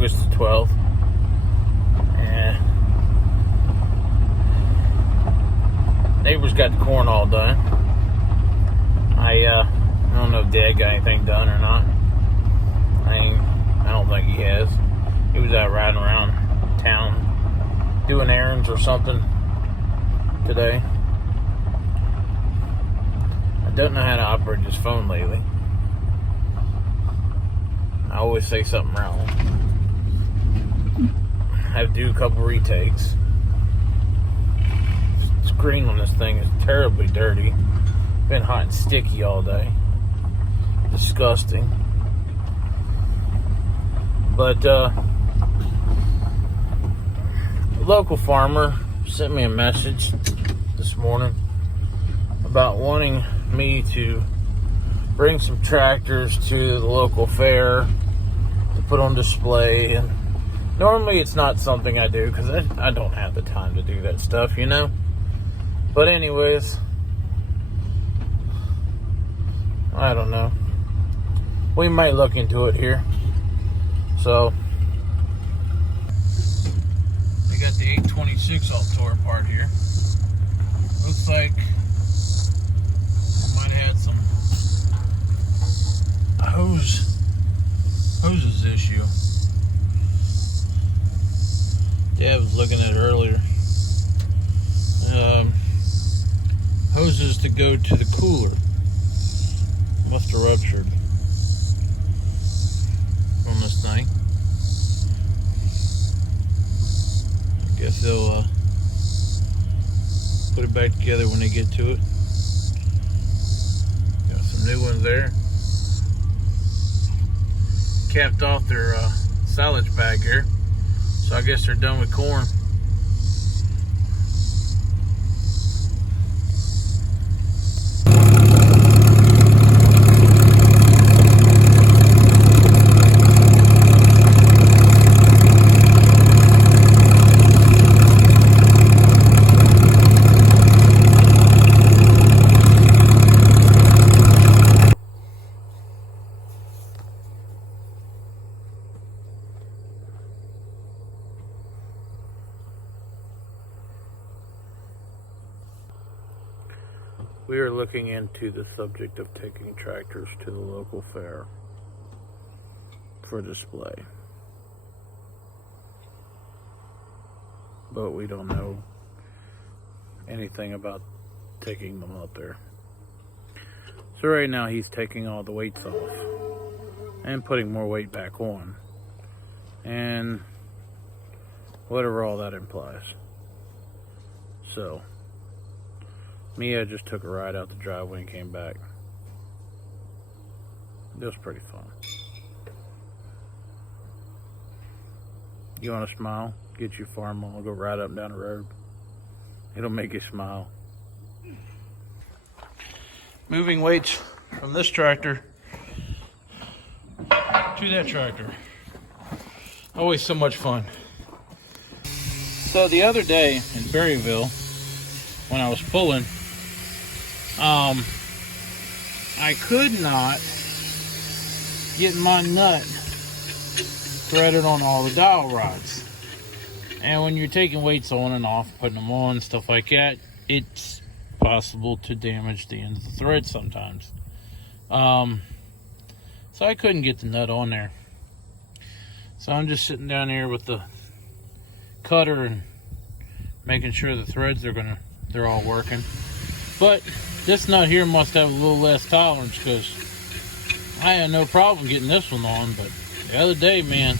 August the 12th. And neighbors got the corn all done. I don't know if Dad got anything done or not. I don't think he has. He was out riding around town doing errands or something today. I don't know how to operate this phone lately. I always say something wrong. I have to do a couple retakes. The screen on this thing is terribly dirty. Been hot and sticky all day. Disgusting. But a local farmer sent me a message this morning about wanting me to bring some tractors to the local fair to put on display. And normally it's not something I do because I don't have the time to do that stuff, you know. But anyways, I don't know. We might look into it here. So, we got the 826 all tore apart here. Looks like might have had some hoses issue. Dad was looking at it earlier. Hoses to go to the cooler must have ruptured on this thing. I guess they'll put it back together when they get to it. Got some new ones there. Capped off their silage bag here, so I guess they're done with corn. We are looking into the subject of taking tractors to the local fair for display. But we don't know anything about taking them out there. So right now he's taking all the weights off and putting more weight back on. And whatever all that implies. So I just took a ride out the driveway and came back. It was pretty fun. You want to smile? Get your farm on. Go ride up and down the road. It'll make you smile. Moving weights from this tractor to that tractor. Always so much fun. So the other day in Berryville, when I was pulling, I could not get my nut threaded on all the dowel rods. And when you're taking weights on and off, putting them on, stuff like that, it's possible to damage the end of the thread sometimes. So I couldn't get the nut on there. So I'm just sitting down here with the cutter and making sure the threads they're all working. But this nut here must have a little less tolerance because I had no problem getting this one on, but the other day, man,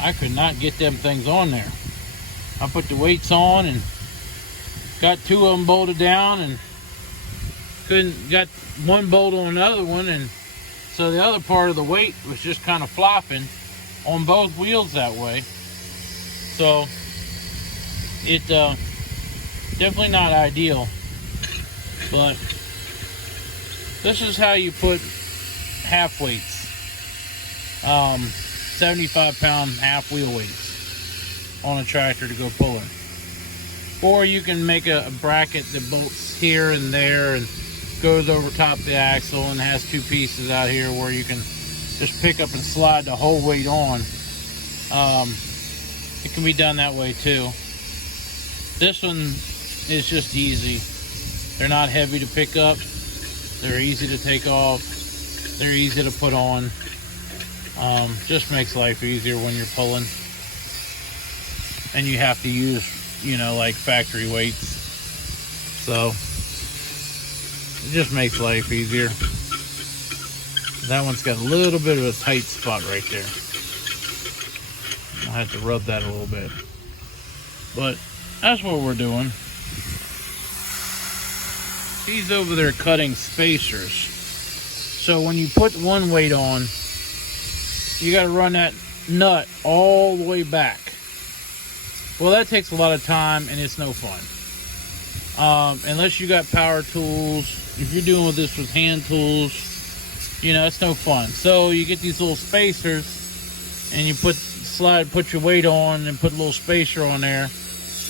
I could not get them things on there. I put the weights on and got two of them bolted down and got one bolt on another one, and so the other part of the weight was just kind of flopping on both wheels that way. So it definitely not ideal, but this is how you put half weights, 75-pound half wheel weights on a tractor to go pulling. Or you can make a bracket that bolts here and there and goes over top the axle and has two pieces out here where you can just pick up and slide the whole weight on It can be done that way too. This one is just easy. They're not heavy to pick up. They're easy to take off. They're easy to put on. Just makes life easier when you're pulling. And you have to use, you know, like factory weights. So it just makes life easier. That one's got a little bit of a tight spot right there. I'll have to rub that a little bit. But that's what we're doing. He's over there cutting spacers. So when you put one weight on, you got to run that nut all the way back. Well, that takes a lot of time and it's no fun. Unless you got power tools. If you're doing this with hand tools, you know, it's no fun. So you get these little spacers and you put your weight on and put a little spacer on there.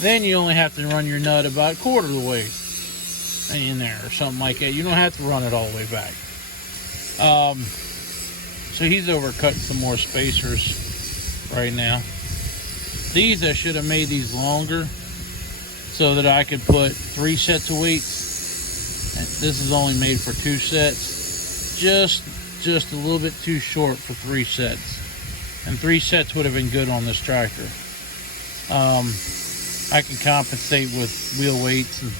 Then you only have to run your nut about a quarter of the way in there or something like that. You don't have to run it all the way back. So he's over cutting some more spacers right now. These, I should have made these longer so that I could put 3 sets of weights. This is only made for 2 sets. Just a little bit too short for 3 sets. And 3 sets would have been good on this tractor. I can compensate with wheel weights and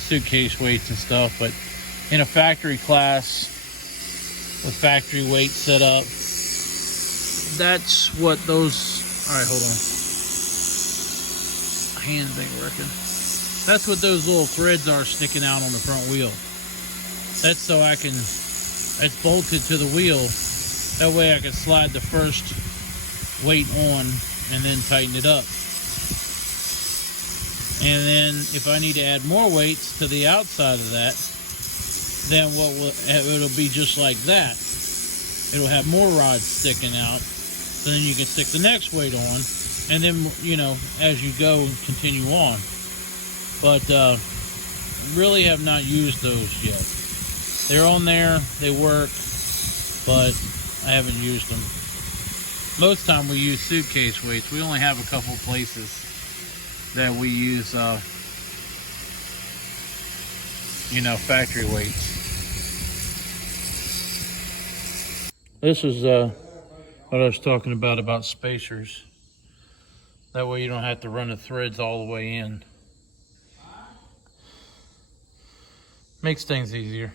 suitcase weights and stuff, but in a factory class with factory weight set up, that's what those, all right, hold on. My hands ain't working. That's what those little threads are sticking out on the front wheel. That's so it's bolted to the wheel. That way I can slide the first weight on and then tighten it up. And then if I need to add more weights to the outside of that, then it'll be just like that. It'll have more rods sticking out. So then you can stick the next weight on, and then, you know, as you go, continue on. But really have not used those yet. They're on there, they work, but I haven't used them. Most of the time we use suitcase weights. We only have a couple places that we use, factory weights. This is what I was talking about spacers. That way you don't have to run the threads all the way in. Makes things easier.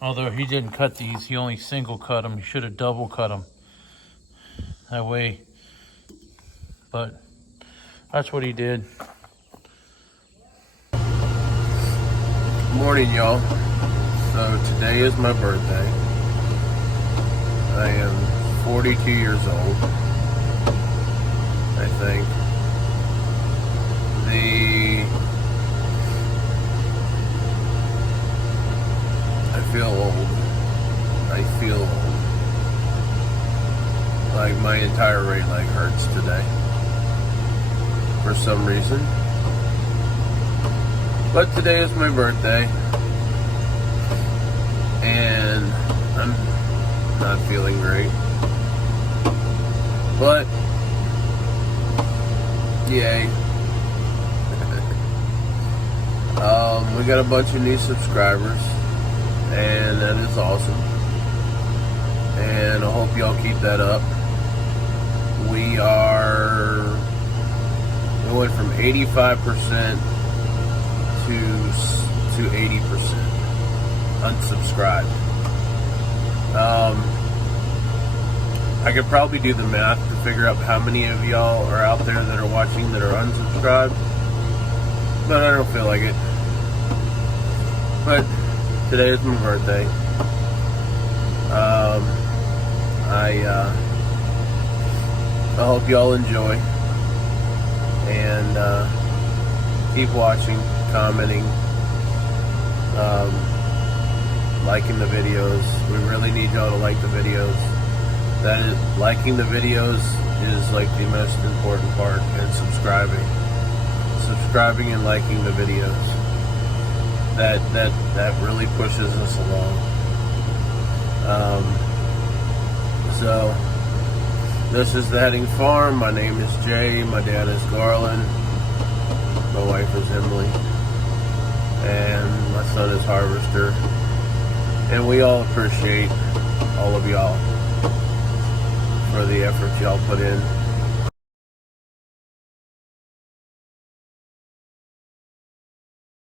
Although he didn't cut these, he only single cut them. He should have double cut them. That way, but that's what he did. Morning, y'all. So today is my birthday. I am 42 years old, I think. I feel old. I feel old. Like my entire right leg hurts today for some reason. But today is my birthday, and I'm not feeling great. But yay. We got a bunch of new subscribers, and that is awesome. And I hope y'all keep that up. We went from 85% to 80% unsubscribed. I could probably do the math to figure out how many of y'all are out there that are watching that are unsubscribed, but I don't feel like it. But today is my birthday. I hope y'all enjoy, and keep watching, commenting, liking the videos. We really need y'all to like the videos. That is, liking the videos is like the most important part, and subscribing and liking the videos. That really pushes us along. So This is The Heading Farm. My name is Jay. My dad is Garland. My wife is Emily. And my son is Harvester. And we all appreciate all of y'all for the effort y'all put in